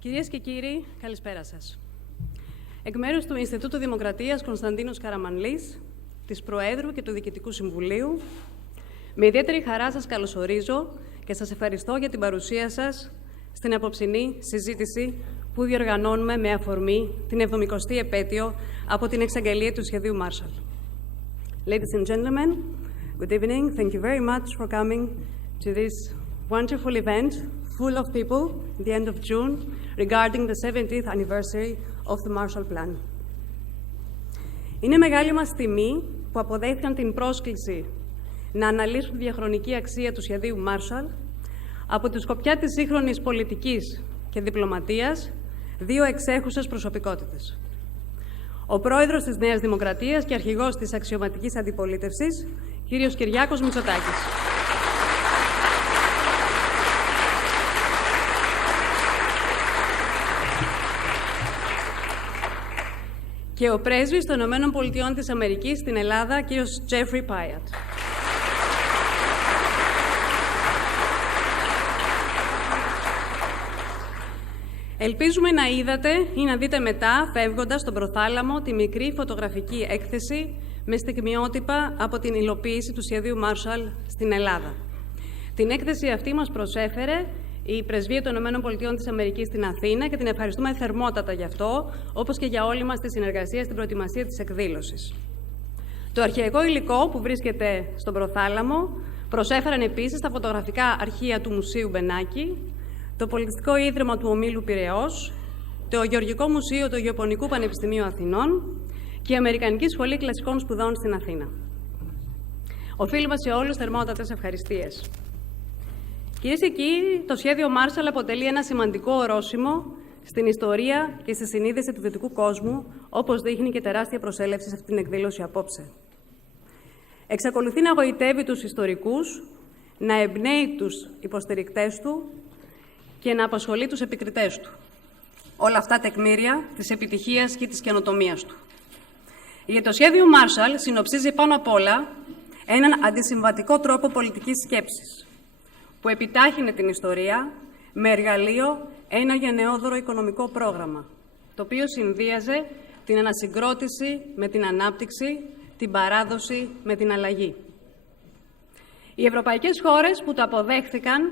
Κυρίες και κύριοι, καλησπέρα σας. Εκ μέρους του Ινστιτούτου Δημοκρατίας Κωνσταντίνος Καραμανλής, της Προέδρου και του Διοικητικού Συμβουλίου, με ιδιαίτερη χαρά σας καλωσορίζω και σας ευχαριστώ για την παρουσία σας στην απόψινή συζήτηση που διοργανώνουμε με αφορμή την 70η επέτειο από την εξαγγελία του σχεδίου Marshall. Ladies and gentlemen, good evening. Thank you very much for coming to this wonderful event full of people at the end of June regarding the 70th anniversary of the Marshall Plan. Είναι μεγάλη μας τιμή που αποδέχθηκαν την πρόσκληση να αναλύσουν τη διαχρονική αξία του σχεδίου Marshall από τη σκοπιά της σύγχρονης πολιτικής και διπλωματίας δύο εξέχουσες προσωπικότητες. Ο πρόεδρος της Νέας Δημοκρατίας και αρχηγός της αξιωματικής αντιπολίτευσης, κύριος Κυριάκος Μητσοτάκης. Και ο πρέσβης των Ηνωμένων Πολιτειών της Αμερικής στην Ελλάδα, κύριος Τζέφρι Πάιατ. Ελπίζουμε να είδατε ή να δείτε μετά, φεύγοντας στον προθάλαμο, τη μικρή φωτογραφική έκθεση με στιγμιότυπα από την υλοποίηση του σχεδίου Marshall στην Ελλάδα. Την έκθεση αυτή μας προσέφερε η Πρεσβεία των ΗΠΑ της Αμερικής στην Αθήνα και την ευχαριστούμε θερμότατα γι' αυτό, όπως και για όλη μας τη συνεργασία στην προετοιμασία της εκδήλωσης. Το αρχαιακό υλικό που βρίσκεται στον προθάλαμο προσέφεραν επίσης τα φωτογραφικά αρχεία του Μουσείου Μπενάκη, το Πολιτιστικό Ίδρυμα του Ομίλου Πειραιώς, το Γεωργικό Μουσείο του Γεωπονικού Πανεπιστημίου Αθηνών και η Αμερικανική Σχολή Κλασικών Σπουδών στην Αθήνα. Οφείλουμε σε όλους θερμότατες ευχαριστίες. Κυρίες και κύριοι, το σχέδιο Marshall αποτελεί ένα σημαντικό ορόσημο στην ιστορία και στη συνείδηση του δυτικού κόσμου, όπως δείχνει και τεράστια προσέλευση σε αυτή την εκδήλωση απόψε. Εξακολουθεί να γοητεύει τους ιστορικούς, να εμπνέει τους υποστηρικτές του και να απασχολεί τους επικριτές του. Όλα αυτά τεκμήρια της επιτυχίας και της καινοτομίας του. Γιατί το σχέδιο Marshall συνοψίζει πάνω απ' όλα έναν αντισυμβατικό τρόπο πολιτικής σκέψης, που επιτάχυνε την ιστορία με εργαλείο ένα γενναιόδωρο οικονομικό πρόγραμμα, το οποίο συνδύαζε την ανασυγκρότηση με την ανάπτυξη, την παράδοση με την αλλαγή. Οι ευρωπαϊκές χώρες που το αποδέχθηκαν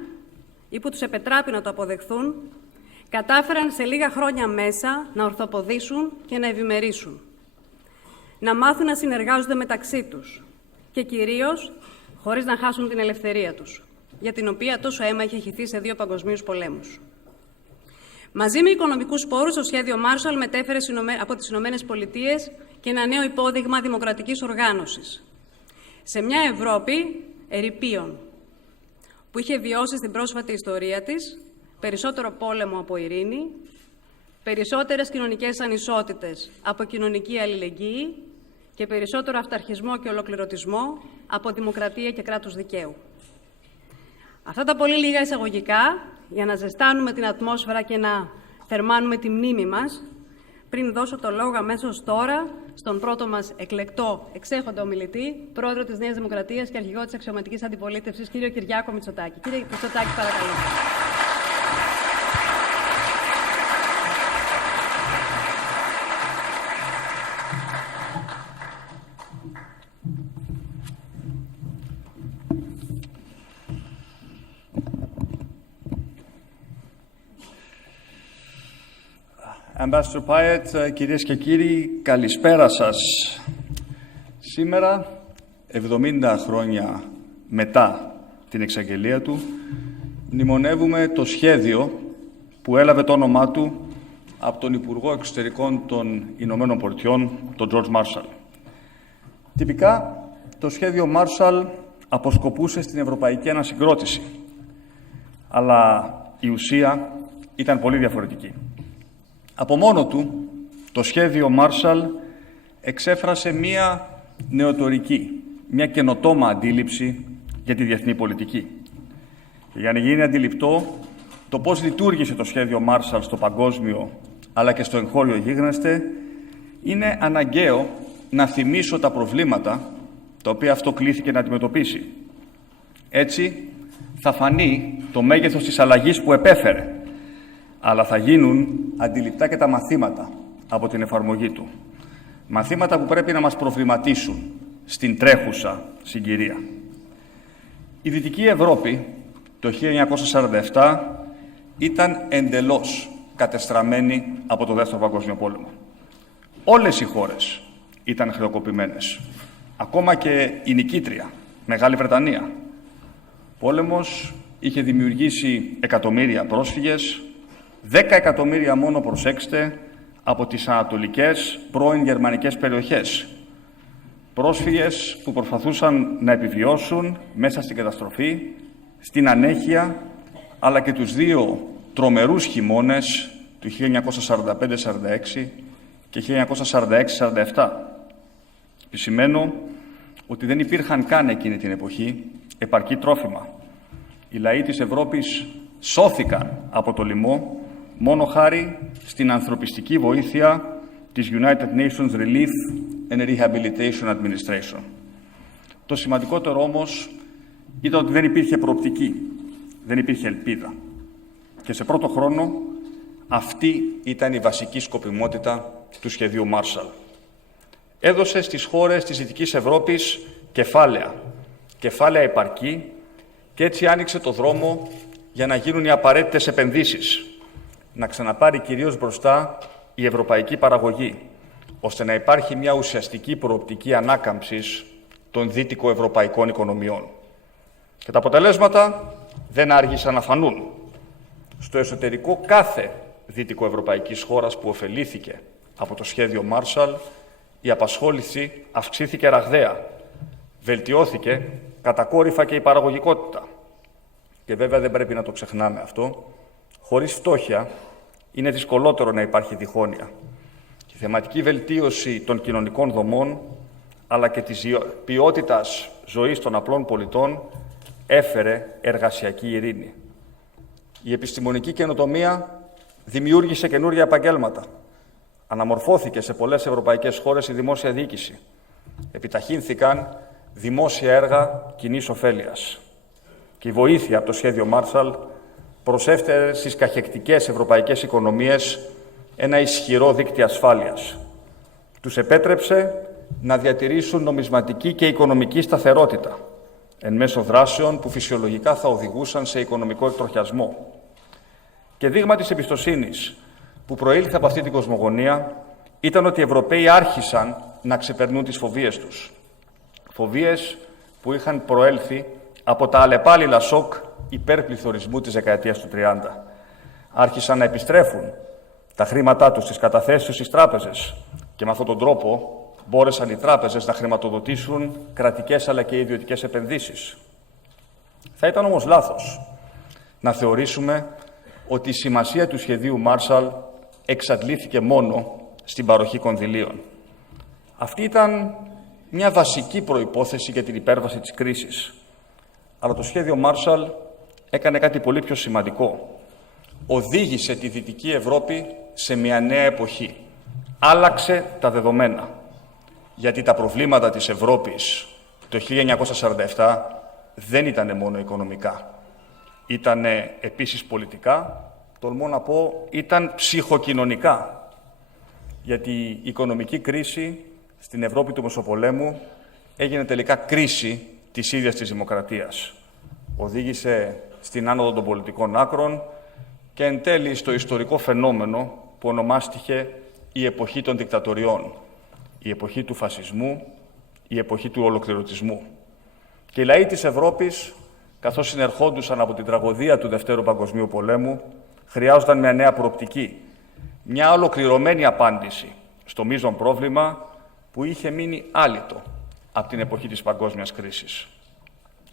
ή που τους επετράπη να το αποδεχθούν, κατάφεραν σε λίγα χρόνια μέσα να ορθοποδήσουν και να ευημερήσουν, να μάθουν να συνεργάζονται μεταξύ τους και κυρίως χωρίς να χάσουν την ελευθερία τους, για την οποία τόσο αίμα είχε χυθεί σε δύο παγκοσμίους πολέμους. Μαζί με οικονομικούς πόρους, το σχέδιο Marshall μετέφερε από τις Ηνωμένες Πολιτείες και ένα νέο υπόδειγμα δημοκρατικής οργάνωσης σε μια Ευρώπη ερειπίων, που είχε βιώσει στην πρόσφατη ιστορία της περισσότερο πόλεμο από ειρήνη, περισσότερες κοινωνικές ανισότητες από κοινωνική αλληλεγγύη και περισσότερο αυταρχισμό και ολοκληρωτισμό από δημοκρατία και κράτους δικαίου. Αυτά τα πολύ λίγα εισαγωγικά για να ζεστάνουμε την ατμόσφαιρα και να θερμάνουμε τη μνήμη μας, πριν δώσω το λόγο αμέσως τώρα στον πρώτο μας εκλεκτό εξέχοντα ομιλητή, πρόεδρο της Νέας Δημοκρατίας και αρχηγό της αξιωματικής αντιπολίτευσης, κύριο Κυριάκο Μητσοτάκη. Κύριε Μητσοτάκη, παρακαλώ. Ambassador Pyatt, κυρίες και κύριοι, καλησπέρα σας. Σήμερα, 70 χρόνια μετά την εξαγγελία του, μνημονεύουμε το σχέδιο που έλαβε το όνομά του από τον Υπουργό Εξωτερικών των Ηνωμένων Πολιτειών, τον George Marshall. Τυπικά, το σχέδιο Marshall αποσκοπούσε στην ευρωπαϊκή ανασυγκρότηση, αλλά η ουσία ήταν πολύ διαφορετική. Από μόνο του, το σχέδιο Marshall εξέφρασε μία νεοτορική, μία καινοτόμα αντίληψη για τη διεθνή πολιτική. Και για να γίνει αντιληπτό το πώς λειτουργήσε το σχέδιο Marshall στο παγκόσμιο αλλά και στο εγχώριο γίγνεσθε, είναι αναγκαίο να θυμίσω τα προβλήματα τα οποία αυτό κλήθηκε να αντιμετωπίσει. Έτσι, θα φανεί το μέγεθος της αλλαγής που επέφερε, αλλά θα γίνουν αντιληπτά και τα μαθήματα από την εφαρμογή του. Μαθήματα που πρέπει να μας προβληματίσουν στην τρέχουσα συγκυρία. Η Δυτική Ευρώπη το 1947 ήταν εντελώς κατεστραμμένη από το Δεύτερο Παγκόσμιο Πόλεμο. Όλες οι χώρες ήταν χρεοκοπημένες. Ακόμα και η νικήτρια, Μεγάλη Βρετανία. Πόλεμος είχε δημιουργήσει εκατομμύρια πρόσφυγες, 10 εκατομμύρια μόνο, προσέξτε, από τις ανατολικές πρώην γερμανικές περιοχές. Πρόσφυγες που προσπαθούσαν να επιβιώσουν μέσα στην καταστροφή, στην ανέχεια, αλλά και τους δύο τρομερούς χειμώνες του 1945-46 και 1946-47. Επισημαίνω ότι δεν υπήρχαν καν εκείνη την εποχή επαρκή τρόφιμα. Οι λαοί της Ευρώπης σώθηκαν από το λοιμό μόνο χάρη στην ανθρωπιστική βοήθεια της United Nations Relief and Rehabilitation Administration. Το σημαντικότερο όμως ήταν ότι δεν υπήρχε προοπτική, δεν υπήρχε ελπίδα. Και σε πρώτο χρόνο αυτή ήταν η βασική σκοπιμότητα του σχεδίου Marshall. Έδωσε στις χώρες της Δυτικής Ευρώπης κεφάλαια επαρκή και έτσι άνοιξε το δρόμο για να γίνουν οι απαραίτητες επενδύσεις, να ξαναπάρει κυρίως μπροστά η ευρωπαϊκή παραγωγή, ώστε να υπάρχει μια ουσιαστική προοπτική ανάκαμψης των δυτικοευρωπαϊκών οικονομιών. Και τα αποτελέσματα δεν άργησαν να φανούν. Στο εσωτερικό κάθε δυτικοευρωπαϊκής χώρας που ωφελήθηκε από το σχέδιο Marshall, η απασχόληση αυξήθηκε ραγδαία, βελτιώθηκε κατακόρυφα και η παραγωγικότητα. Και βέβαια δεν πρέπει να το ξεχνάμε αυτό, χωρίς φτώχεια είναι δυσκολότερο να υπάρχει διχόνοια. Η θεματική βελτίωση των κοινωνικών δομών, αλλά και της ποιότητας ζωής των απλών πολιτών, έφερε εργασιακή ειρήνη. Η επιστημονική καινοτομία δημιούργησε καινούργια επαγγέλματα. Αναμορφώθηκε σε πολλές ευρωπαϊκές χώρες η δημόσια διοίκηση. Επιταχύνθηκαν δημόσια έργα κοινής ωφέλειας. Και η βοήθεια από το σχέδιο Marshall προσέφερε στις καχεκτικές ευρωπαϊκές οικονομίες ένα ισχυρό δίκτυο ασφάλειας. Τους επέτρεψε να διατηρήσουν νομισματική και οικονομική σταθερότητα, εν μέσω δράσεων που φυσιολογικά θα οδηγούσαν σε οικονομικό εκτροχιασμό. Και δείγμα της εμπιστοσύνης που προήλθε από αυτή την κοσμογονία ήταν ότι οι Ευρωπαίοι άρχισαν να ξεπερνούν τις φοβίες τους. Φοβίες που είχαν προέλθει από τα αλλεπάλληλα σοκ υπερπληθωρισμού της δεκαετίας του 30. Άρχισαν να επιστρέφουν τα χρήματά τους, τις καταθέσεις τους στις τράπεζες και με αυτόν τον τρόπο μπόρεσαν οι τράπεζες να χρηματοδοτήσουν κρατικές αλλά και ιδιωτικές επενδύσεις. Θα ήταν όμως λάθος να θεωρήσουμε ότι η σημασία του σχεδίου Marshall εξαντλήθηκε μόνο στην παροχή κονδυλίων. Αυτή ήταν μια βασική προϋπόθεση για την υπέρβαση της κρίσης. Αλλά το σχέδιο Marshall έκανε κάτι πολύ πιο σημαντικό. Οδήγησε τη Δυτική Ευρώπη σε μια νέα εποχή. Άλλαξε τα δεδομένα. Γιατί τα προβλήματα της Ευρώπης το 1947 δεν ήταν μόνο οικονομικά. Ήταν επίσης πολιτικά, τολμώ να πω, ήταν ψυχοκοινωνικά. Γιατί η οικονομική κρίση στην Ευρώπη του Μεσοπολέμου έγινε τελικά κρίση της ίδιας της δημοκρατίας. Οδήγησε στην άνοδο των πολιτικών άκρων και εν τέλει στο ιστορικό φαινόμενο που ονομάστηκε η εποχή των δικτατοριών, η εποχή του φασισμού, η εποχή του ολοκληρωτισμού. Και οι λαοί της Ευρώπης, καθώς συνερχόντουσαν από την τραγωδία του Δευτέρου Παγκοσμίου Πολέμου, χρειάζονταν μια νέα προοπτική, μια ολοκληρωμένη απάντηση στο μείζον πρόβλημα που είχε μείνει άλυτο από την εποχή της παγκόσμιας κρίσης.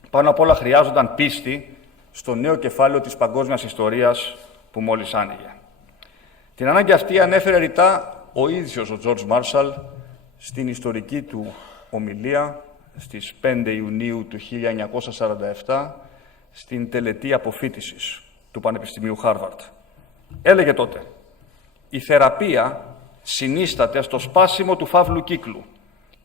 Πάνω απ' όλα χρειάζονταν πίστη στο νέο κεφάλαιο της παγκόσμιας ιστορίας που μόλις άνοιγε. Την ανάγκη αυτή ανέφερε ρητά ο ίδιος ο George Marshall στην ιστορική του ομιλία στις 5 Ιουνίου του 1947 στην τελετή αποφοίτησης του Πανεπιστημίου Χάρβαρντ. Έλεγε τότε «Η θεραπεία συνίσταται στο σπάσιμο του φαύλου κύκλου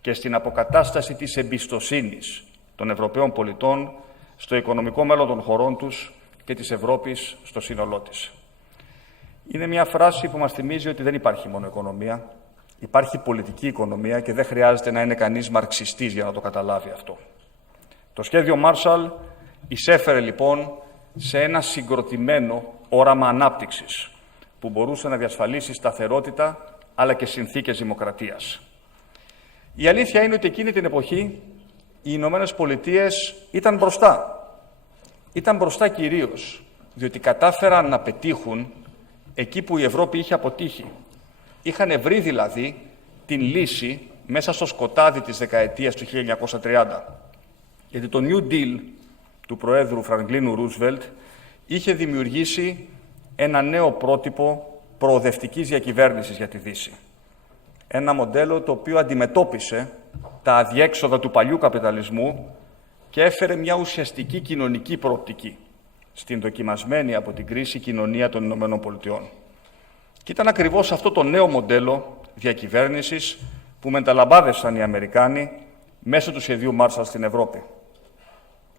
και στην αποκατάσταση της εμπιστοσύνης των Ευρωπαίων πολιτών στο οικονομικό μέλλον των χωρών τους και της Ευρώπης στο σύνολό της». Είναι μια φράση που μας θυμίζει ότι δεν υπάρχει μόνο οικονομία, υπάρχει πολιτική οικονομία και δεν χρειάζεται να είναι κανείς μαρξιστής για να το καταλάβει αυτό. Το σχέδιο Μάρσαλ εισέφερε λοιπόν σε ένα συγκροτημένο όραμα ανάπτυξης που μπορούσε να διασφαλίσει σταθερότητα αλλά και συνθήκες δημοκρατίας. Η αλήθεια είναι ότι εκείνη την εποχή οι Ηνωμένες Πολιτείες ήταν μπροστά. Ήταν μπροστά κυρίως διότι κατάφεραν να πετύχουν εκεί που η Ευρώπη είχε αποτύχει. Είχαν βρει δηλαδή την λύση μέσα στο σκοτάδι της δεκαετίας του 1930. Γιατί το New Deal του Προέδρου Φραγκλίνου Ρούσβελτ είχε δημιουργήσει ένα νέο πρότυπο προοδευτικής διακυβέρνησης για τη Δύση. Ένα μοντέλο το οποίο αντιμετώπισε τα αδιέξοδα του παλιού καπιταλισμού και έφερε μια ουσιαστική κοινωνική προοπτική στην δοκιμασμένη από την κρίση κοινωνία των Ηνωμένων Πολιτειών. Και ήταν ακριβώς αυτό το νέο μοντέλο διακυβέρνησης που μεταλαμπάδευσαν οι Αμερικάνοι μέσω του σχεδίου Μάρσαλ στην Ευρώπη.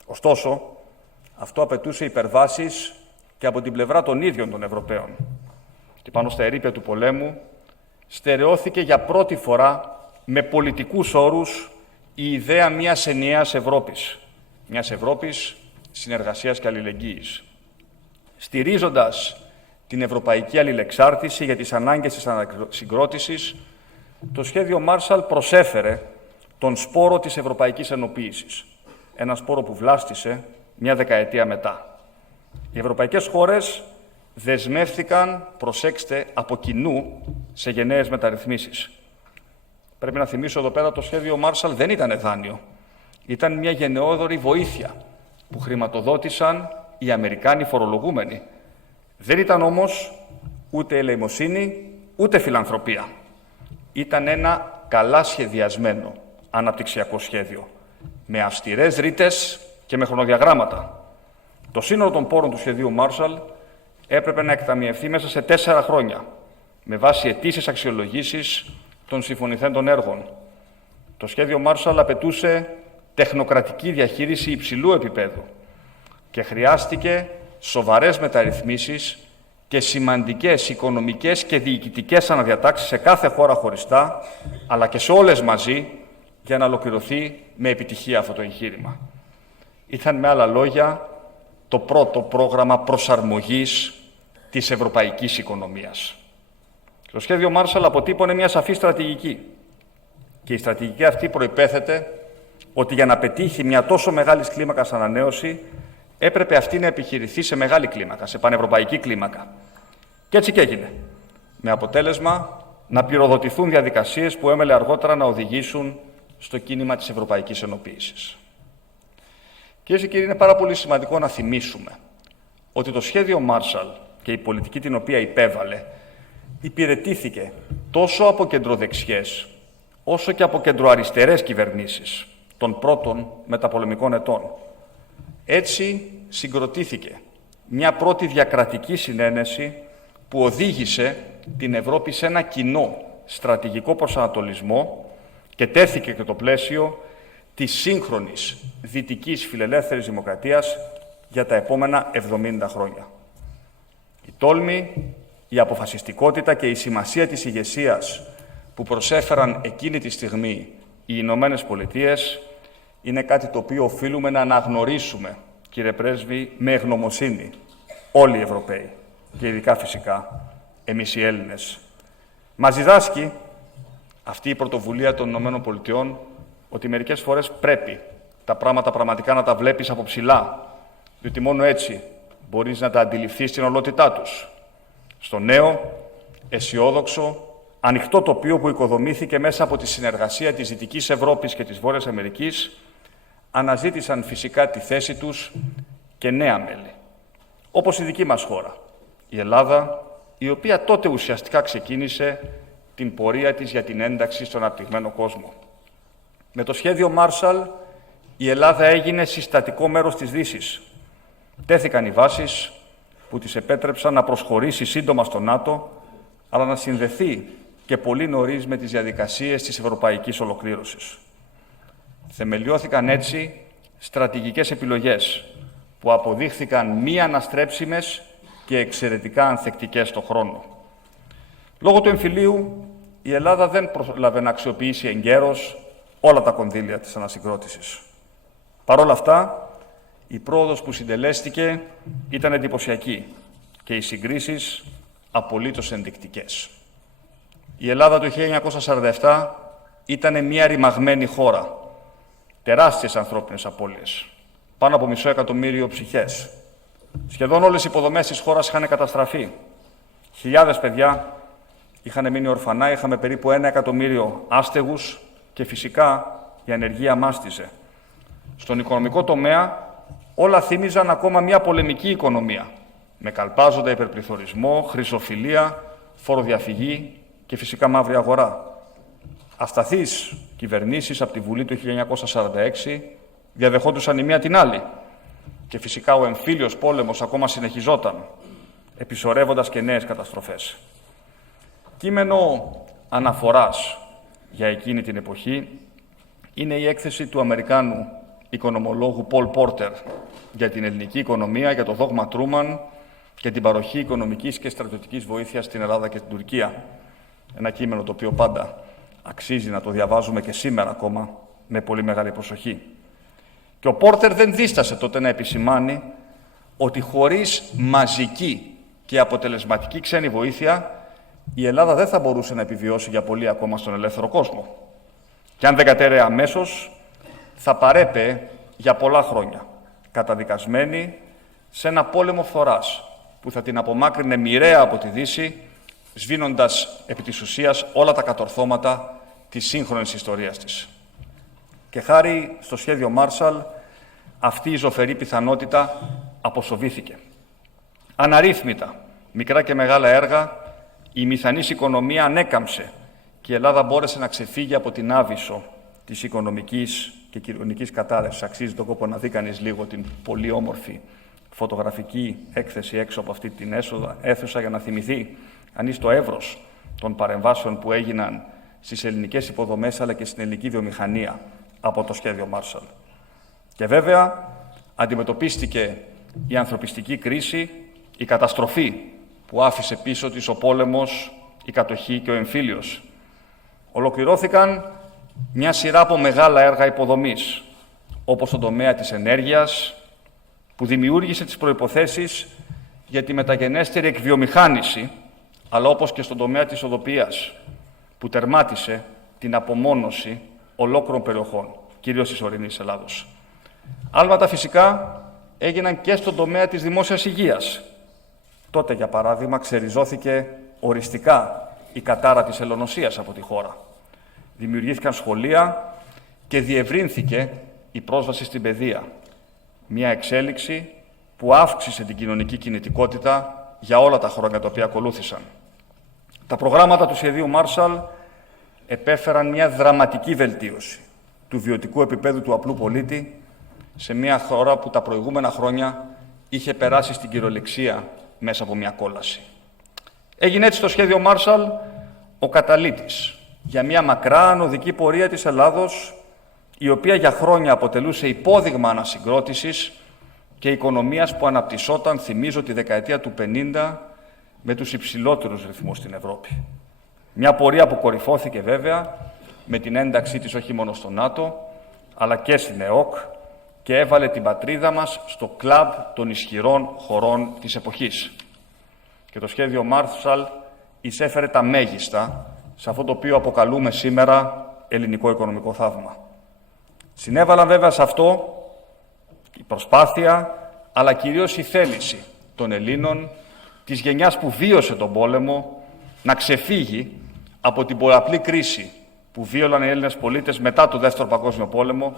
Ωστόσο, αυτό απαιτούσε υπερβάσεις και από την πλευρά των ίδιων των Ευρωπαίων. Και πάνω στα ερείπια του πολέμου στερεώθηκε για πρώτη φορά με πολιτικούς όρους η ιδέα μιας ενιαίας Ευρώπης. Μιας Ευρώπης συνεργασίας και αλληλεγγύης. Στηρίζοντας την ευρωπαϊκή αλληλεξάρτηση για τις ανάγκες της ανασυγκρότησης, το σχέδιο Μάρσαλ προσέφερε τον σπόρο της ευρωπαϊκής ενοποίησης. Ένα σπόρο που βλάστησε μια δεκαετία μετά. Οι ευρωπαϊκές χώρες δεσμεύθηκαν, προσέξτε, από κοινού σε γενναίες μεταρρυθμίσεις. Πρέπει να θυμίσω εδώ πέρα το σχέδιο Μάρσαλ δεν ήταν δάνειο. Ήταν μια γενναιόδορη βοήθεια που χρηματοδότησαν οι Αμερικάνοι φορολογούμενοι. Δεν ήταν όμως ούτε ελεημοσύνη, ούτε φιλανθρωπία. Ήταν ένα καλά σχεδιασμένο αναπτυξιακό σχέδιο, με αυστηρές ρήτες και με χρονοδιαγράμματα. Το σύνολο των πόρων του σχεδίου Μάρσαλ έπρεπε να εκταμιευθεί μέσα σε 4 χρόνια, με βάση αιτήσεις αξιολογήσεις των συμφωνηθέντων έργων. Το σχέδιο Μάρσαλ απαιτούσε τεχνοκρατική διαχείριση υψηλού επίπεδου και χρειάστηκε σοβαρές μεταρρυθμίσεις και σημαντικές οικονομικές και διοικητικές αναδιατάξεις σε κάθε χώρα χωριστά, αλλά και σε όλες μαζί, για να ολοκληρωθεί με επιτυχία αυτό το εγχείρημα. Ήταν με άλλα λόγια το πρώτο πρόγραμμα προσαρμογής της ευρωπαϊκής οικονομίας. Το σχέδιο Μάρσαλ αποτύπωνε μια σαφή στρατηγική και η στρατηγική αυτή προϋπέθεται ότι για να πετύχει μια τόσο μεγάλη κλίμακα ανανέωση έπρεπε αυτή να επιχειρηθεί σε μεγάλη κλίμακα, σε πανευρωπαϊκή κλίμακα. Και έτσι και έγινε. Με αποτέλεσμα να πυροδοτηθούν διαδικασίες που έμελε αργότερα να οδηγήσουν στο κίνημα της ευρωπαϊκής ενοποίησης. Κυρίες και κύριοι, είναι πάρα πολύ σημαντικό να θυμίσουμε ότι το σχέδιο Μάρσαλ και η πολιτική την οποία υπέβαλε υπηρετήθηκε τόσο από κεντροδεξιές όσο και από κεντροαριστερές κυβερνήσεις των πρώτων μεταπολεμικών ετών. Έτσι συγκροτήθηκε μια πρώτη διακρατική συνένεση που οδήγησε την Ευρώπη σε ένα κοινό στρατηγικό προσανατολισμό και τέθηκε και το πλαίσιο της σύγχρονης δυτικής φιλελεύθερης δημοκρατίας για τα επόμενα 70 χρόνια. Η τόλμη, η αποφασιστικότητα και η σημασία της ηγεσίας που προσέφεραν εκείνη τη στιγμή οι Ηνωμένες Πολιτείες είναι κάτι το οποίο οφείλουμε να αναγνωρίσουμε, κύριε Πρέσβη, με ευγνωμοσύνη όλοι οι Ευρωπαίοι και ειδικά φυσικά εμείς οι Έλληνες. Μας διδάσκει αυτή η πρωτοβουλία των Ηνωμένων Πολιτειών ότι μερικές φορές πρέπει τα πράγματα πραγματικά να τα βλέπεις από ψηλά, διότι μόνο έτσι μπορείς να τα αντιληφθείς στην ολότητά τους. Στο νέο, αισιόδοξο, ανοιχτό τοπίο που οικοδομήθηκε μέσα από τη συνεργασία της Δυτικής Ευρώπης και της Βόρειας Αμερικής, αναζήτησαν φυσικά τη θέση τους και νέα μέλη. Όπως η δική μας χώρα, η Ελλάδα, η οποία τότε ουσιαστικά ξεκίνησε την πορεία της για την ένταξη στον αναπτυγμένο κόσμο. Με το σχέδιο Μάρσαλ, η Ελλάδα έγινε συστατικό μέρος της Δύσης. Τέθηκαν οι βάσεις που της επέτρεψαν να προσχωρήσει σύντομα στο ΝΑΤΟ, αλλά να συνδεθεί και πολύ νωρίς με τις διαδικασίες της ευρωπαϊκής ολοκλήρωσης. Θεμελιώθηκαν έτσι στρατηγικές επιλογές που αποδείχθηκαν μη αναστρέψιμες και εξαιρετικά ανθεκτικές στον χρόνο. Λόγω του εμφυλίου, η Ελλάδα δεν πρόλαβε να αξιοποιήσει εγκαίρως όλα τα κονδύλια της ανασυγκρότησης. Παρ' όλα αυτά, η πρόοδος που συντελέστηκε ήταν εντυπωσιακή και οι συγκρίσεις απολύτως ενδεικτικές. Η Ελλάδα το 1947 ήταν μια ρημαγμένη χώρα, τεράστιες ανθρώπινες απώλειες, πάνω από 500.000 ψυχές. Σχεδόν όλες οι υποδομές της χώρας είχαν καταστραφεί. Χιλιάδες παιδιά είχαν μείνει ορφανά, είχαμε περίπου 1 εκατομμύριο άστεγους και φυσικά η ανεργία μάστιζε. Στον οικονομικό τομέα όλα θύμιζαν ακόμα μια πολεμική οικονομία, με καλπάζοντα υπερπληθωρισμό, χρυσοφιλία, φοροδιαφυγή και φυσικά μαύρη αγορά. Ασταθείς κυβερνήσεις από τη Βουλή του 1946 διαδεχόντουσαν η μία την άλλη και φυσικά ο εμφύλιος πόλεμος ακόμα συνεχιζόταν, επισορεύοντας και νέες καταστροφές. Κείμενο αναφοράς για εκείνη την εποχή είναι η έκθεση του Αμερικάνου οικονομολόγου Πολ Πόρτερ για την ελληνική οικονομία, για το δόγμα Τρούμαν και την παροχή οικονομικής και στρατιωτικής βοήθειας στην Ελλάδα και την Τουρκία. Ένα κείμενο το οποίο πάντα αξίζει να το διαβάζουμε και σήμερα ακόμα με πολύ μεγάλη προσοχή. Και ο Πόρτερ δεν δίστασε τότε να επισημάνει ότι χωρίς μαζική και αποτελεσματική ξένη βοήθεια η Ελλάδα δεν θα μπορούσε να επιβιώσει για πολύ ακόμα στον ελεύθερο κόσμο. Και αν δεν κατέρεε αμέσως, θα παρέπε για πολλά χρόνια, καταδικασμένη σε ένα πόλεμο φθοράς που θα την απομάκρυνε μοιραία από τη Δύση, σβήνοντας επί της ουσίας όλα τα κατορθώματα της σύγχρονης ιστορίας της. Και χάρη στο σχέδιο Μάρσαλ, αυτή η ζωφερή πιθανότητα αποσοβήθηκε. Αναρρύθμιτα, μικρά και μεγάλα έργα, η μηθανής οικονομία ανέκαμψε και η Ελλάδα μπόρεσε να ξεφύγει από την άβυσσο της οικονομικής και κοινωνικής κατάρρευσης. Αξίζει τον κόπο να δει κανείς λίγο την πολύ όμορφη φωτογραφική έκθεση έξω από αυτή την αίθουσα για να θυμηθεί κανείς το εύρος των παρεμβάσεων που έγιναν στις ελληνικές υποδομές αλλά και στην ελληνική βιομηχανία από το σχέδιο Μάρσαλ. Και βέβαια αντιμετωπίστηκε η ανθρωπιστική κρίση, η καταστροφή που άφησε πίσω της ο πόλεμος, η κατοχή και ο εμφύλιος. Ολοκληρώθηκαν μια σειρά από μεγάλα έργα υποδομής, όπως στον τομέα της ενέργειας, που δημιούργησε τις προϋποθέσεις για τη μεταγενέστερη εκβιομηχάνηση, αλλά όπως και στον τομέα της οδοποιίας, που τερμάτισε την απομόνωση ολόκληρων περιοχών, κυρίως της ορεινής Ελλάδος. Άλματα φυσικά έγιναν και στον τομέα της δημόσιας υγείας. Τότε, για παράδειγμα, ξεριζώθηκε οριστικά η κατάρα της ελονοσίας από τη χώρα. Δημιουργήθηκαν σχολεία και διευρύνθηκε η πρόσβαση στην παιδεία. Μια εξέλιξη που αύξησε την κοινωνική κινητικότητα για όλα τα χρόνια τα οποία ακολούθησαν. Τα προγράμματα του σχεδίου Μάρσαλ επέφεραν μια δραματική βελτίωση του βιωτικού επίπεδου του απλού πολίτη σε μια χώρα που τα προηγούμενα χρόνια είχε περάσει στην κυριολεξία μέσα από μια κόλαση. Έγινε έτσι το σχέδιο Μάρσαλ ο καταλύτης για μια μακρά ανωδική πορεία της Ελλάδος, η οποία για χρόνια αποτελούσε υπόδειγμα ανασυγκρότησης και οικονομίας που αναπτυσσόταν, θυμίζω, τη δεκαετία του 50 με τους υψηλότερους ρυθμούς στην Ευρώπη. Μια πορεία που κορυφώθηκε βέβαια με την ένταξή της όχι μόνο στο ΝΑΤΟ, αλλά και στην ΕΟΚ και έβαλε την πατρίδα μας στο κλαμπ των ισχυρών χωρών της εποχής. Και το σχέδιο Μάρσαλ εισέφερε τα μέγιστα σε αυτό το οποίο αποκαλούμε σήμερα ελληνικό οικονομικό θαύμα. Συνέβαλαν βέβαια σε αυτό η προσπάθεια, αλλά κυρίως η θέληση των Ελλήνων, της γενιάς που βίωσε τον πόλεμο, να ξεφύγει από την πολλαπλή κρίση που βίωλαν οι Έλληνες πολίτες μετά το Δεύτερο Παγκόσμιο Πόλεμο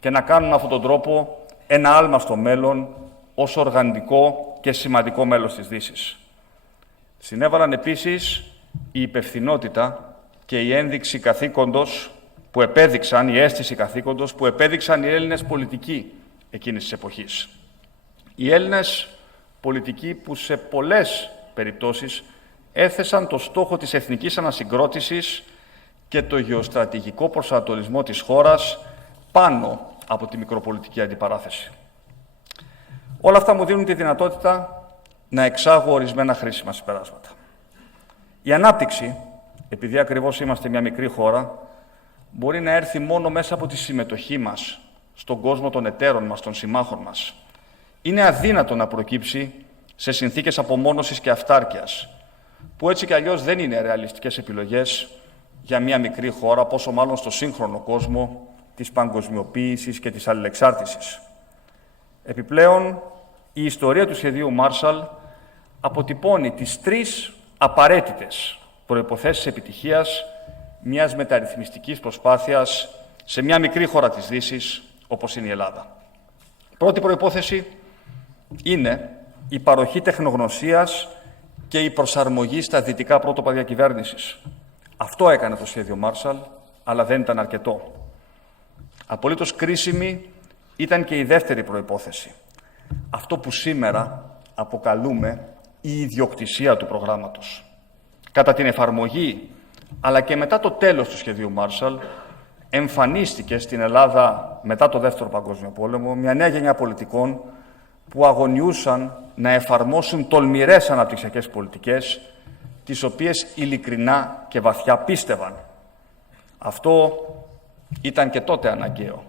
και να κάνουν με αυτόν τον τρόπο ένα άλμα στο μέλλον ως οργανικό και σημαντικό μέλος της Δύσης. Συνέβαλαν επίσης η υπευθυνότητα και η ένδειξη καθήκοντος που επέδειξαν, η αίσθηση καθήκοντος που επέδειξαν οι Έλληνες πολιτικοί εκείνης της εποχής. Οι Έλληνες πολιτικοί που σε πολλές περιπτώσεις έθεσαν το στόχο της εθνικής ανασυγκρότησης και το γεωστρατηγικό προσανατολισμό της χώρας πάνω από τη μικροπολιτική αντιπαράθεση. Όλα αυτά μου δίνουν τη δυνατότητα να εξάγω ορισμένα χρήσιμα συμπεράσματα. Η ανάπτυξη, επειδή ακριβώς είμαστε μια μικρή χώρα, μπορεί να έρθει μόνο μέσα από τη συμμετοχή μας στον κόσμο των εταίρων μας, των συμμάχων μας. Είναι αδύνατο να προκύψει σε συνθήκες απομόνωσης και αυτάρκειας, που έτσι κι αλλιώς δεν είναι ρεαλιστικές επιλογές για μια μικρή χώρα, πόσο μάλλον στο σύγχρονο κόσμο της παγκοσμιοποίησης και της αλληλεξάρτησης. Επιπλέον, η ιστορία του σχεδίου Μάρσαλ αποτυπώνει τις τρεις απαραίτητες προϋποθέσεις επιτυχίας μιας μεταρρυθμιστικής προσπάθειας σε μια μικρή χώρα της Δύσης, όπως είναι η Ελλάδα. Πρώτη προϋπόθεση είναι η παροχή τεχνογνωσίας και η προσαρμογή στα δυτικά πρότυπα διακυβέρνησης. Αυτό έκανε το σχέδιο Μάρσαλ, αλλά δεν ήταν αρκετό. Απολύτως κρίσιμη ήταν και η δεύτερη προϋπόθεση. Αυτό που σήμερα αποκαλούμε η ιδιοκτησία του προγράμματος. Κατά την εφαρμογή, αλλά και μετά το τέλος του σχεδίου Μάρσαλ, εμφανίστηκε στην Ελλάδα μετά το Δεύτερο Παγκόσμιο Πόλεμο μια νέα γενιά πολιτικών που αγωνιούσαν να εφαρμόσουν τολμηρές αναπτυξιακές πολιτικές, τις οποίες ειλικρινά και βαθιά πίστευαν. Αυτό ήταν και τότε αναγκαίο,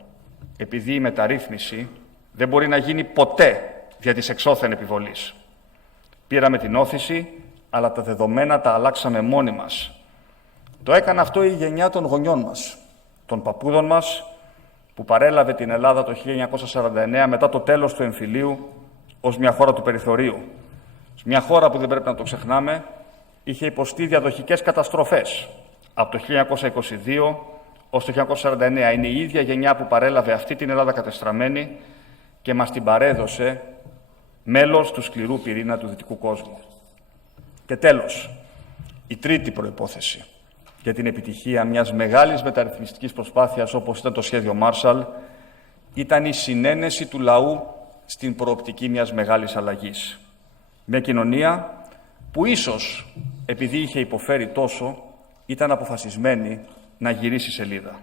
επειδή η μεταρρύθμιση δεν μπορεί να γίνει ποτέ δια της εξώθεν επιβολής. Πήραμε την όθηση, αλλά τα δεδομένα τα αλλάξαμε μόνοι μας. Το έκανε αυτό η γενιά των γονιών μας, των παππούδων μας, που παρέλαβε την Ελλάδα το 1949 μετά το τέλος του εμφυλίου ως μια χώρα του περιθωρίου. Μια χώρα που δεν πρέπει να το ξεχνάμε, είχε υποστεί διαδοχικές καταστροφές από το 1922 ως το 1949. Είναι η ίδια γενιά που παρέλαβε αυτή την Ελλάδα κατεστραμμένη και μας την παρέδωσε μέλος του σκληρού πυρήνα του δυτικού κόσμου. Και τέλος, η τρίτη προϋπόθεση για την επιτυχία μιας μεγάλης μεταρρυθμιστικής προσπάθειας όπως ήταν το σχέδιο Μάρσαλ ήταν η συνένεση του λαού στην προοπτική μιας μεγάλης αλλαγής. Μια κοινωνία που ίσως, επειδή είχε υποφέρει τόσο, ήταν αποφασισμένη να γυρίσει σελίδα.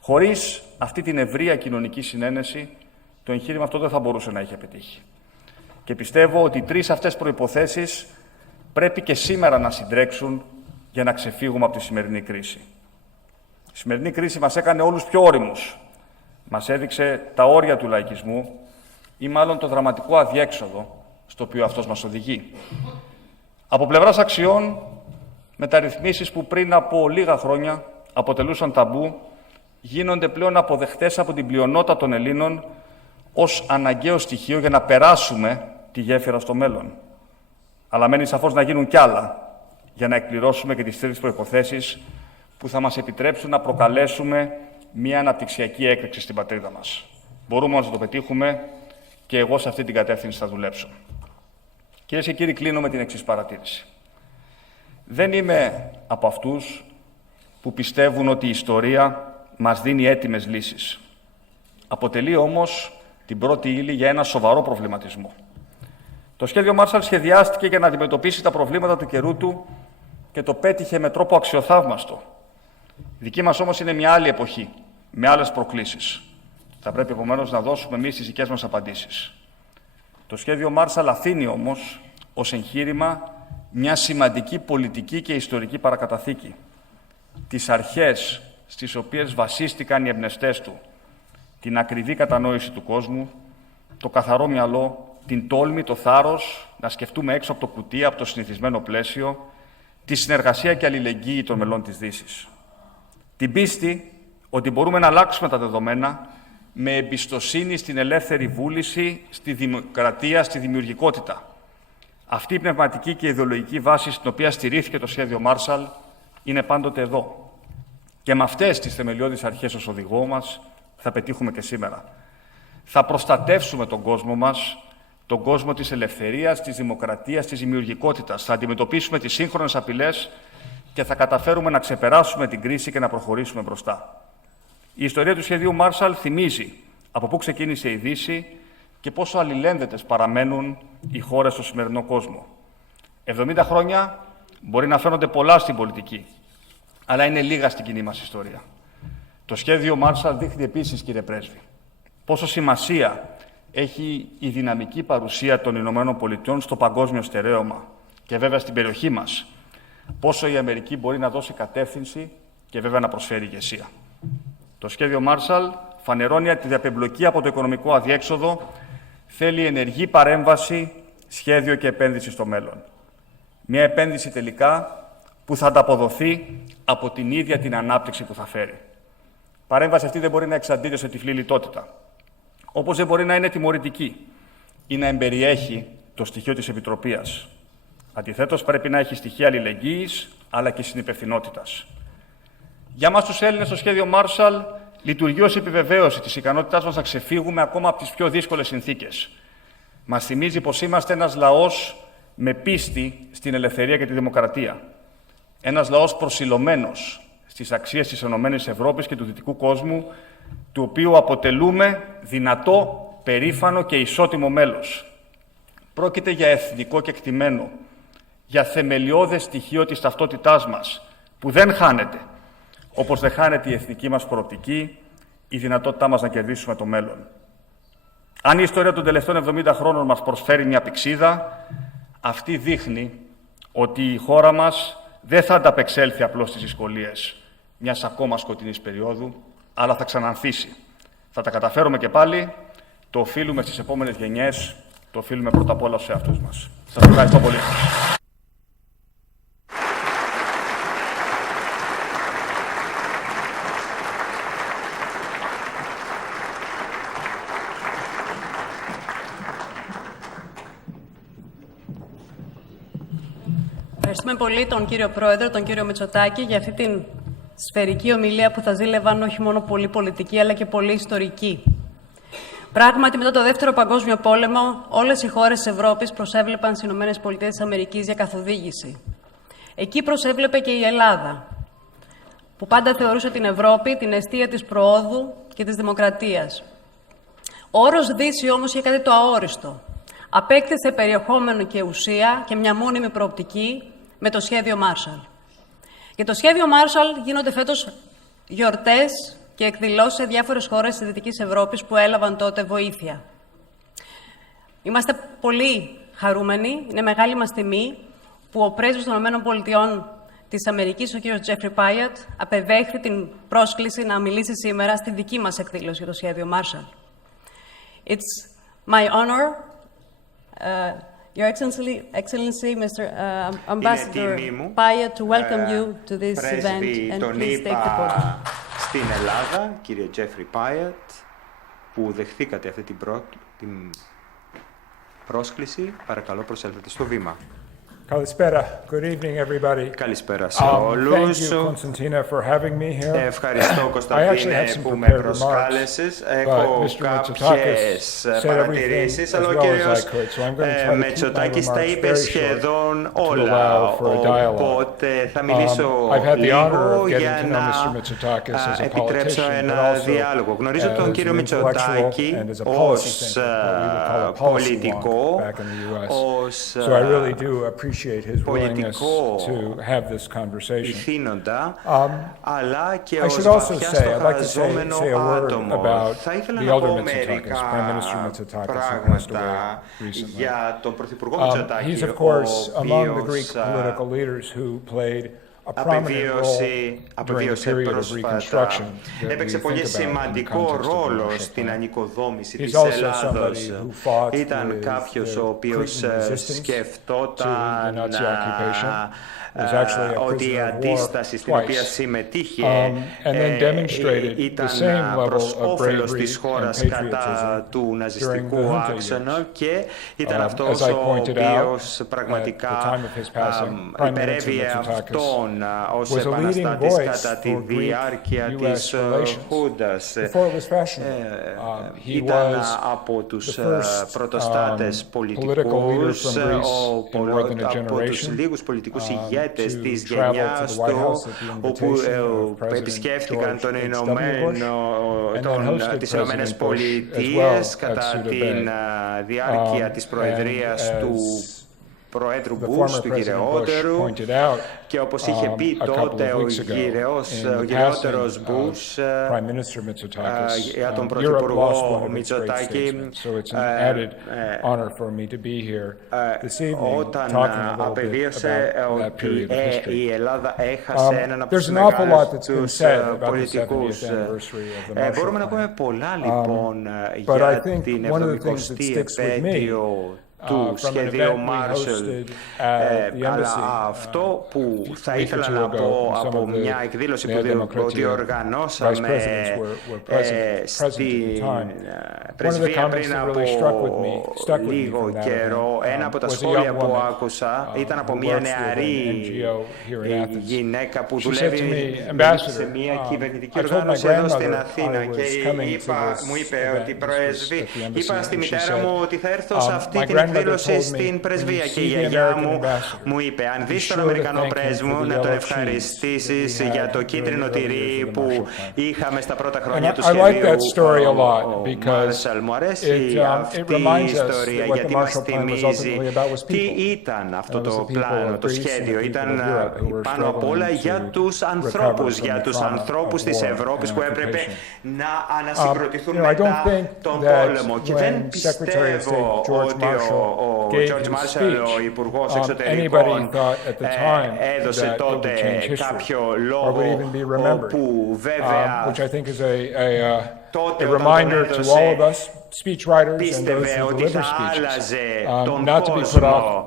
Χωρίς αυτή την ευρεία κοινωνική συνένεση, το εγχείρημα αυτό δεν θα μπορούσε να είχε πετύχει. Και πιστεύω ότι οι τρεις αυτές προϋποθέσεις πρέπει και σήμερα να συντρέξουν για να ξεφύγουμε από τη σημερινή κρίση. Η σημερινή κρίση μας έκανε όλους πιο ώριμους. Μας έδειξε τα όρια του λαϊκισμού ή μάλλον το δραματικό αδιέξοδο στο οποίο αυτός μας οδηγεί. Από πλευράς αξιών, μεταρρυθμίσεις που πριν από λίγα χρόνια αποτελούσαν ταμπού, γίνονται πλέον αποδεχτές από την πλειονότητα των Ελλήνων ως αναγκαίο στοιχείο για να περάσουμε τη γέφυρα στο μέλλον. Αλλά μένει σαφώς να γίνουν κι άλλα για να εκπληρώσουμε και τις τρεις προϋποθέσεις που θα μας επιτρέψουν να προκαλέσουμε μια αναπτυξιακή έκρηξη στην πατρίδα μας. Μπορούμε να το πετύχουμε και εγώ σε αυτή την κατεύθυνση θα δουλέψω. Κυρίες και κύριοι, κλείνω με την εξής παρατήρηση. Δεν είμαι από αυτούς που πιστεύουν ότι η ιστορία μας δίνει έτοιμες λύσεις. Αποτελεί όμως την πρώτη ύλη για ένα σοβαρό προβληματισμό. Το σχέδιο Μάρσαλ σχεδιάστηκε για να αντιμετωπίσει τα προβλήματα του καιρού του και το πέτυχε με τρόπο αξιοθαύμαστο. Η δική μας όμως είναι μια άλλη εποχή, με άλλες προκλήσεις. Θα πρέπει επομένως να δώσουμε εμείς τις δικές μας απαντήσεις. Το σχέδιο Μάρσαλ αφήνει όμως ως εγχείρημα μια σημαντική πολιτική και ιστορική παρακαταθήκη. Τις αρχές στις οποίες βασίστηκαν οι εμπνευστές του, την ακριβή κατανόηση του κόσμου, το καθαρό μυαλό, την τόλμη, το θάρρος να σκεφτούμε έξω από το κουτί, από το συνηθισμένο πλαίσιο, τη συνεργασία και αλληλεγγύη των μελών της Δύσης. Την πίστη ότι μπορούμε να αλλάξουμε τα δεδομένα με εμπιστοσύνη στην ελεύθερη βούληση, στη δημοκρατία, στη δημιουργικότητα. Αυτή η πνευματική και ιδεολογική βάση στην οποία στηρίχθηκε το σχέδιο Μάρσαλ είναι πάντοτε εδώ. Και με αυτές τις θεμελιώδεις αρχές ως οδηγό μας θα πετύχουμε και σήμερα. Θα προστατεύσουμε τον κόσμο μας, τον κόσμο της ελευθερίας, της δημοκρατίας, της δημιουργικότητας. Θα αντιμετωπίσουμε τις σύγχρονες απειλές και θα καταφέρουμε να ξεπεράσουμε την κρίση και να προχωρήσουμε μπροστά. Η ιστορία του σχεδίου Μάρσαλ θυμίζει από πού ξεκίνησε η Δύση και πόσο αλληλένδετες παραμένουν οι χώρες στο σημερινό κόσμο. 70 χρόνια μπορεί να φαίνονται πολλά στην πολιτική, αλλά είναι λίγα στην κοινή μας ιστορία. Το σχέδιο Μάρσαλ δείχνει επίσης, κύριε Πρέσβη, πόσο σημασία έχει η δυναμική παρουσία των Ηνωμένων Πολιτειών στο παγκόσμιο στερέωμα και βέβαια στην περιοχή μας. Πόσο η Αμερική μπορεί να δώσει κατεύθυνση και βέβαια να προσφέρει ηγεσία. Το σχέδιο Marshall φανερώνει τη διαπεμπλοκή από το οικονομικό αδιέξοδο, θέλει ενεργή παρέμβαση, σχέδιο και επένδυση στο μέλλον. Μια επένδυση τελικά που θα ανταποδοθεί από την ίδια την ανάπτυξη που θα φέρει. Παρέμβαση αυτή δεν μπορεί να εξαντλείται σε τυφλή λιτότητα. Όπως δεν μπορεί να είναι τιμωρητική ή να εμπεριέχει το στοιχείο της επιτροπίας. Αντιθέτως, πρέπει να έχει στοιχεία αλληλεγγύης, αλλά και συνυπευθυνότητας. Για μας τους Έλληνες, το σχέδιο Marshall λειτουργεί ως επιβεβαίωση της ικανότητάς μας να ξεφύγουμε ακόμα από τις πιο δύσκολες συνθήκες. Μας θυμίζει πως είμαστε ένας λαός με πίστη στην ελευθερία και τη δημοκρατία. Ένας λαός προσιλωμένος στις αξίες της ΕΕ και του δυτικού κόσμου, του οποίου αποτελούμε δυνατό, περήφανο και ισότιμο μέλος. Πρόκειται για εθνικό κεκτημένο, για θεμελιώδες στοιχείο της ταυτότητάς μας, που δεν χάνεται, όπως δεν χάνεται η εθνική μας προοπτική, η δυνατότητά μας να κερδίσουμε το μέλλον. Αν η ιστορία των τελευταίων 70 χρόνων μας προσφέρει μια πηξίδα, αυτή δείχνει ότι η χώρα μας δεν θα ανταπεξέλθει απλώς στις δυσκολίες μιας ακόμα σκοτεινής περίοδου, αλλά θα ξανανθήσει. Θα τα καταφέρουμε και πάλι, το οφείλουμε στις επόμενες γενιές, το οφείλουμε πρώτα απ' όλα στους εαυτούς μας. Σας ευχαριστώ πολύ. Ευχαριστούμε πολύ τον κύριο Πρόεδρο, τον κύριο Μητσοτάκη, για αυτή την σφαιρική ομιλία που θα ζήλευαν όχι μόνο πολύ πολιτική, αλλά και πολύ ιστορική. Πράγματι, μετά το Δεύτερο Παγκόσμιο Πόλεμο, όλες οι χώρες της Ευρώπης προσέβλεπαν στις ΗΠΑ για καθοδήγηση. Εκεί προσέβλεπε και η Ελλάδα, που πάντα θεωρούσε την Ευρώπη την εστία της προόδου και της δημοκρατίας. Ο όρος Δύση όμως είχε κάτι το αόριστο. Απέκτησε περιεχόμενο και ουσία και μια μόνιμη προοπτική με το σχέδιο Marshall. Για το σχέδιο Marshall γίνονται φέτος γιορτές και εκδηλώσεις σε διάφορες χώρες της Δυτικής Ευρώπης που έλαβαν τότε βοήθεια. Είμαστε πολύ χαρούμενοι, είναι μεγάλη μας τιμή που ο πρέσβης των ΗΠΑ της Αμερικής, ο κ. Τζέφρι Πάιατ, απεδέχθη την πρόσκληση να μιλήσει σήμερα στη δική μας εκδήλωση για το σχέδιο Marshall. It's my honor, Your Excellency, Mr. Ambassador Payat, to welcome you to this event, and please take the podium. Στην Ελλάδα, κύριε Τζέφρι Πάιατ, που δεχθήκατε αυτή την πρόσκληση, παρακαλώ προσέλθετε στο βήμα. Καλησπέρα. Good evening, everybody. Καλησπέρα σε όλους. Thank you, Constantina, for having me here. Ευχαριστώ, Κωνσταντίνε, που με προσκάλεσες. Έχω κάποιες παρατηρήσεις, αλλά ο κύριος Μητσοτάκης τα είπε σχεδόν όλα, οπότε θα μιλήσω λίγο για να επιτρέψω ένα διάλογο. Γνωρίζω τον κύριο Μητσοτάκη ως πολιτικό, ως πολιτικό ηθήνοντα, αλλά και ως βαθιά στοχαζόμενο άτομο. Θα ήθελα να πω μερικά πράγματα για τον Πρωθυπουργό Μητσοτάκη, ο οποίος απεβίωσε πρόσφατα. Έπαιξε πολύ σημαντικό ρόλο στην ανοικοδόμηση της Ελλάδος. Ήταν κάποιος ο οποίος σκεφτόταν ότι η αντίσταση στην οποία συμμετείχε ήταν προς όφελος της χώρας κατά του ναζιστικού άξονα και ήταν αυτός ο οποίος πραγματικά υπερέβηκε αυτόν ως επαναστάτης κατά τη διάρκεια της Χούντας. Ήταν από τους πρωτοστάτες πολιτικούς, από τους λίγους πολιτικούς ηγέτες της γενιάς του, όπου επισκέφτηκαν τις Ηνωμένες Πολιτείες κατά τη διάρκεια της προεδρίας του Προέδρου Μπούς, του γυρεότερου, και όπως είχε πει τότε ο γυρεότερος Μπούς για τον Πρωθυπουργό Μητσοτάκη, όταν απεβίωσε ότι η Ελλάδα έχασε έναν από τους μεγάλους πολιτικούς. Μπορούμε να πούμε πολλά λοιπόν για την 70η επέτειο του σχεδίου Marshall, αλλά αυτό που θα ήθελα να πω από μια εκδήλωση που διοργανώσαμε στην πρεσβεία πριν από λίγο καιρό, ένα από τα σχόλια που άκουσα ήταν από μια νεαρή γυναίκα που δουλεύει σε μια κυβερνητική οργάνωση εδώ στην Αθήνα, και μου είπε ότι πρέσβη, είπα στη μητέρα μου ότι θα έρθω σε αυτή την εκδήλωση στην πρεσβεία, και η γιαγιά μου είπε, αν δεις τον Αμερικανό πρέσβη να τον ευχαριστήσεις για το κίτρινο τυρί που είχαμε στα πρώτα χρόνια του σχεδίου Marshall. Μου αρέσει αυτή η ιστορία γιατί μας θυμίζει τι ήταν αυτό το πλάνο, το σχέδιο. Ήταν πάνω απ' όλα για τους ανθρώπους της Ευρώπης που έπρεπε να ανασυγκροτηθούν μετά τον πόλεμο. Και δεν πιστεύω ότι ο George Marshall, ο Υπουργός Εξωτερικών, έδωσε τότε κάποιο λόγο που βέβαια τότε όταν έδωσε πίστευε ότι θα άλλαζε τον κόσμο.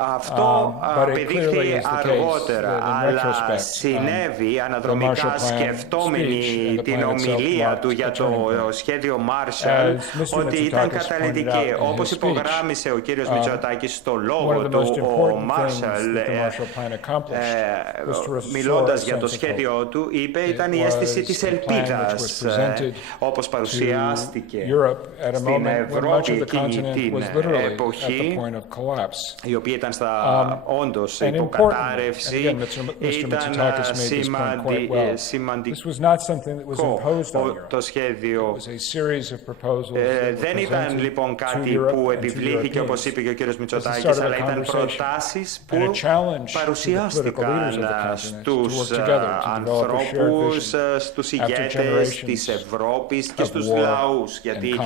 Αυτό απεδείχθη αργότερα, αλλά συνέβη αναδρομικά σκεφτόμενοι την ομιλία του για το σχέδιο Marshall ότι ήταν καταλυτική. Όπως υπογράμμισε ο κύριος Μητσοτάκης στο λόγο του, ο Marshall, μιλώντας για το σχέδιό του, είπε ήταν η αίσθηση της ελπίδας, όπως παρουσιάστηκε στην Ευρώπη εκείνη την εποχή, η οποία ήταν όντως υποκατάρρευση. Ήταν σημαντικό το σχέδιο. Δεν ήταν λοιπόν κάτι που επιβλήθηκε, όπως είπε και ο κύριος Μητσοτάκης, αλλά ήταν προτάσεις που παρουσιάστηκαν στους ανθρώπους, στους ηγέτες της Ευρώπης και στους λαούς, γιατί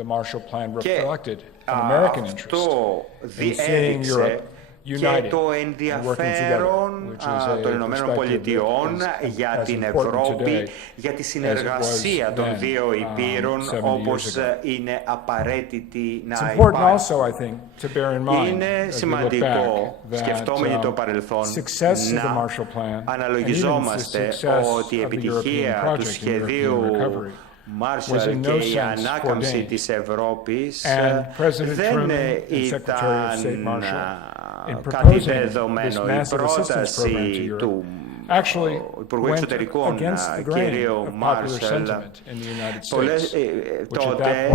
the Marshall Plan reflected an American interest in seeing Europe και το ενδιαφέρον των Ηνωμένων Πολιτειών για την Ευρώπη, για τη συνεργασία των δύο υπήρων, όπως είναι απαραίτητη να υπάρχει. Είναι σημαντικό, σκεφτόμενοι το παρελθόν, να αναλογιζόμαστε ότι η επιτυχία του σχεδίου Marshall και η ανάκαμψη της Ευρώπης δεν ήταν κάτι δεδομένο. Η πρόταση του Υπουργού Εξωτερικών, κύριο Marshall, τότε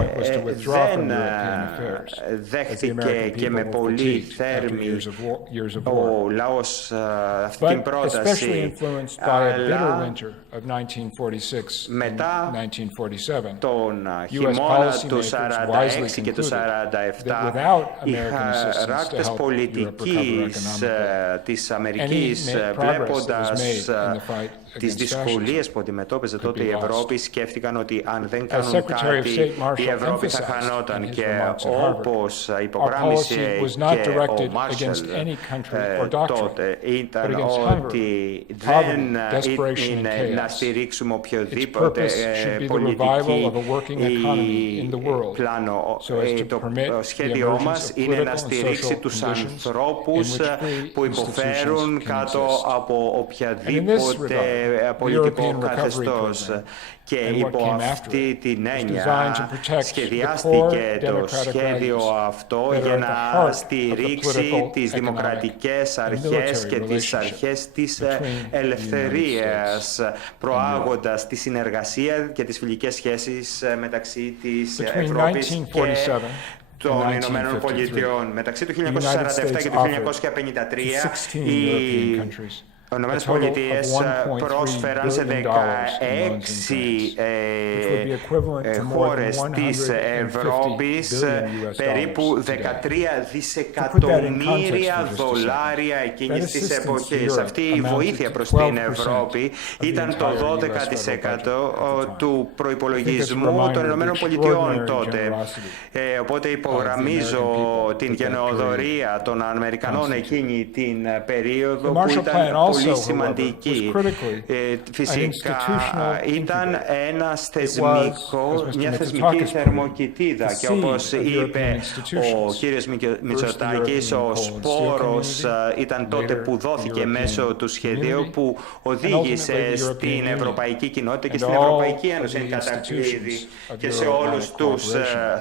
δεν δέχτηκε και με πολύ θέρμη ο λαός αυτή την πρόταση, αλλά μετά τον χειμώνα του 1946 και του 1947 οι χαράκτες πολιτικής της Αμερικής, βλέποντας τις δυσκολίες που αντιμετώπιζε τότε η Ευρώπη, σκέφτηκαν ότι αν δεν κάνουν κάτι η Ευρώπη θα χανόταν, και όπως υπογράμμισε και ο Marshall τότε, ήταν ότι δεν είναι να στηρίξουμε οποιοδήποτε πολιτική ή πλάνο. Το σχέδιό μας είναι να στηρίξει τους ανθρώπους που υποφέρουν κάτω από οποιαδήποτε πολιτικό καθεστώς. Και υπό αυτή την έννοια σχεδιάστηκε το σχέδιο αυτό για να στηρίξει τις δημοκρατικές αρχές και τις αρχές της ελευθερίας, προάγοντας τη συνεργασία και τις φιλικές σχέσεις μεταξύ της Ευρώπης και των Ηνωμένων Πολιτειών. Μεταξύ του 1947 και του 1953 Ηνωμένες Πολιτείες πρόσφεραν σε 16 χώρες της Ευρώπης περίπου 13 δισεκατομμύρια δολάρια εκείνης της εποχής. Αυτή η βοήθεια προς την Ευρώπη ήταν το 12% του προϋπολογισμού των Ηνωμένων Πολιτειών τότε. Οπότε υπογραμμίζω την γενναιοδωρία των Αμερικανών εκείνη την περίοδο που ήταν πολύ σημαντική. Φυσικά ήταν μια θεσμική θερμοκοιτίδα και όπως είπε ο κύριος Μητσοτάκης, ο σπόρος ήταν τότε που δόθηκε μέσω του σχεδίου που οδήγησε στην Ευρωπαϊκή Κοινότητα και στην Ευρωπαϊκή Ένωση εν κατακλείδη και σε όλους τους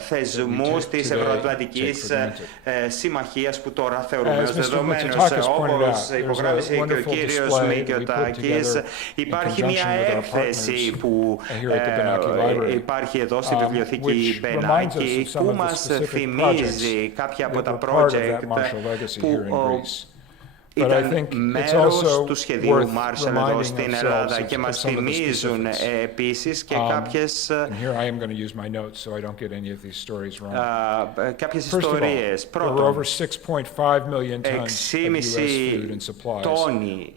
θεσμούς της Ευρωατλαντικής Συμμαχίας που τώρα θεωρούμε ως δεδομένους. Όπως υπογράμμισε και ο κύριος Μητσοτάκης, υπάρχει μια έκθεση που υπάρχει εδώ στη βιβλιοθήκη Μπενάκη που μας θυμίζει κάποια από τα project που ήταν μέρος του σχεδίου Marshall εδώ στην Ελλάδα και μας θυμίζουν επίσης και κάποιες ιστορίες. Πρώτον, 6,5 τόνοι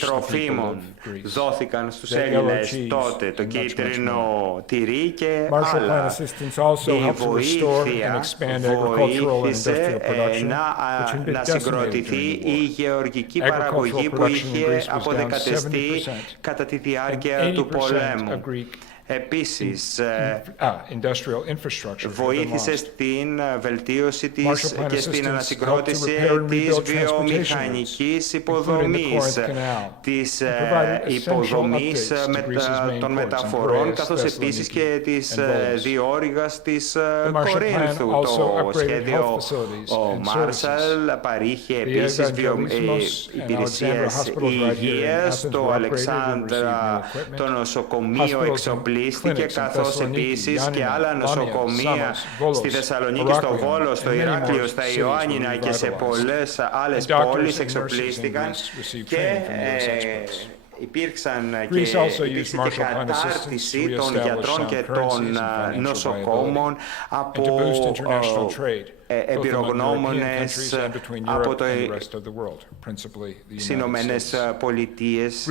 τροφίμων δόθηκαν στους Έλληνες τότε, το κίτρινο τυρί και άλλα. Η βοήθεια βοήθησε να συγκροτηθεί η γεωργική παραγωγή που είχε αποδεκατεστεί κατά τη διάρκεια του πολέμου. Επίσης, βοήθησε στην βελτίωση της και στην ανασυγκρότηση της βιομηχανικής υποδομής, της υποδομής των μεταφορών, καθώς επίσης και της διόρυγας της Κορίνθου. Το σχέδιο Marshall παρήχε επίσης υπηρεσίες υγείας, το Αλεξάνδρα, το νοσοκομείο εξοπλίστηκε, καθώς επίσης και άλλα νοσοκομεία στη Θεσσαλονίκη, στο Βόλο, στο Ηράκλειο, στα Ιωάννινα και σε πολλές άλλες πόλεις εξοπλίστηκαν και υπήρξε και κατάρτιση των γιατρών και των νοσοκόμων από εμπειρογνώμονες από τις Ηνωμένες Πολιτείες.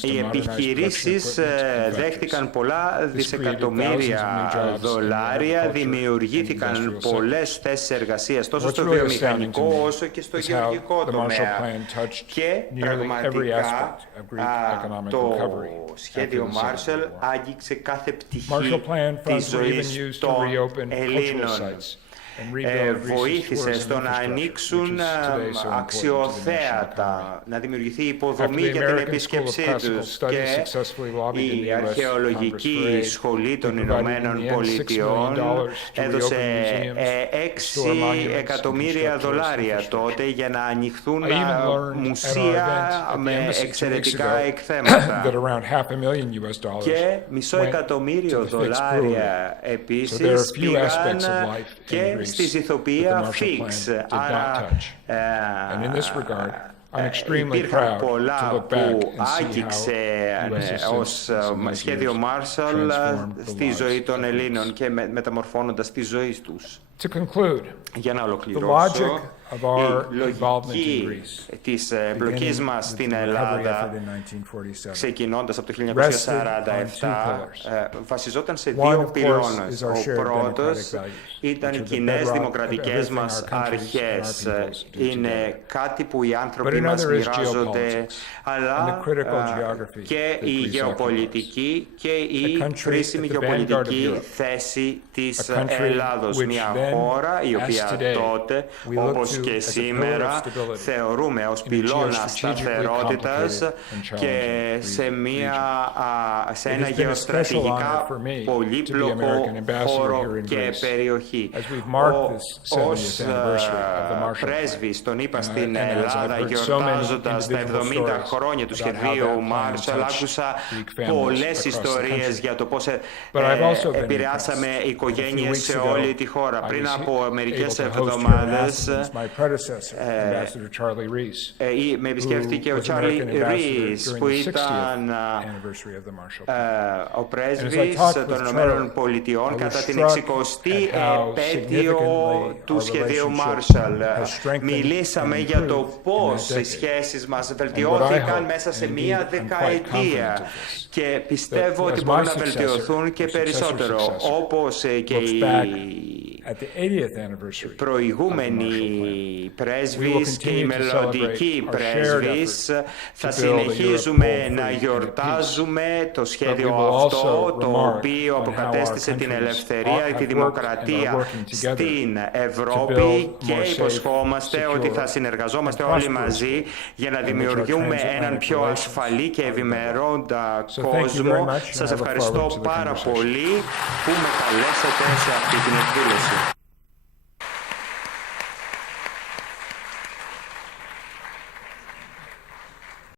Οι επιχειρήσεις δέχτηκαν πολλά δισεκατομμύρια δολάρια, δημιουργήθηκαν πολλές θέσεις εργασίας τόσο στο βιομηχανικό όσο και στο γεωργικό τομέα. Και πραγματικά το σχέδιο Marshall άγγιξε κάθε πτυχή της ζωής των Ελλήνων. Βοήθησε στο να ανοίξουν αξιοθέατα, να δημιουργηθεί υποδομή για την επίσκεψή τους και η Αρχαιολογική Σχολή των Ηνωμένων Πολιτειών έδωσε 6 εκατομμύρια δολάρια τότε για να ανοιχθούν μουσεία με εξαιρετικά εκθέματα και $500,000 επίσης πήγαν και στη ηθοποιία Fix. Υπήρχαν πολλά που άγγιξε ως σχέδιο Marshall στη ζωή των Ελλήνων και μεταμορφώνοντας τη ζωή τους. Για να ολοκληρώσω, η λογική της εμπλοκής μας στην Ελλάδα, ξεκινώντας από το 1947, βασιζόταν σε δύο πυλώνες. Ο πρώτος ήταν οι κοινές δημοκρατικές μας αρχές. Είναι κάτι που οι άνθρωποι μας μοιράζονται, αλλά και η γεωπολιτική και η κρίσιμη γεωπολιτική θέση της Ελλάδος. Μια χώρα η οποία τότε, όπως και σήμερα, θεωρούμε ως πυλώνα σταθερότητας και σε ένα γεωστρατηγικά πολύπλοκο χώρο και περιοχή. Ως πρέσβης τον είπα στην Ελλάδα, γιορτάζοντας τα 70 χρόνια του σχεδίου Marshall, άκουσα πολλές ιστορίες για το πώς επηρεάσαμε οικογένειες σε όλη τη χώρα. πριν από μερικές εβδομάδες με επισκέφθηκε ο Τσάρλι Ρίς, που ήταν ο πρέσβης των Ηνωμένων Πολιτειών κατά την 60η επέτειο του σχεδίου Μάρσαλ. Μιλήσαμε για το πώς οι σχέσεις μας βελτιώθηκαν μέσα σε μία δεκαετία και πιστεύω ότι μπορούν να βελτιωθούν και περισσότερο, όπως και οι προηγούμενοι πρέσβεις και οι μελλοντικοί πρέσβεις. Θα συνεχίζουμε να γιορτάζουμε το σχέδιο αυτό, το οποίο αποκατέστησε την ελευθερία και τη δημοκρατία στην Ευρώπη, και υποσχόμαστε ότι θα συνεργαζόμαστε όλοι μαζί για να δημιουργούμε έναν πιο ασφαλή και ευημερώντα κόσμο. Σας ευχαριστώ πάρα πολύ που με καλέσατε σε αυτή την εκδήλωση.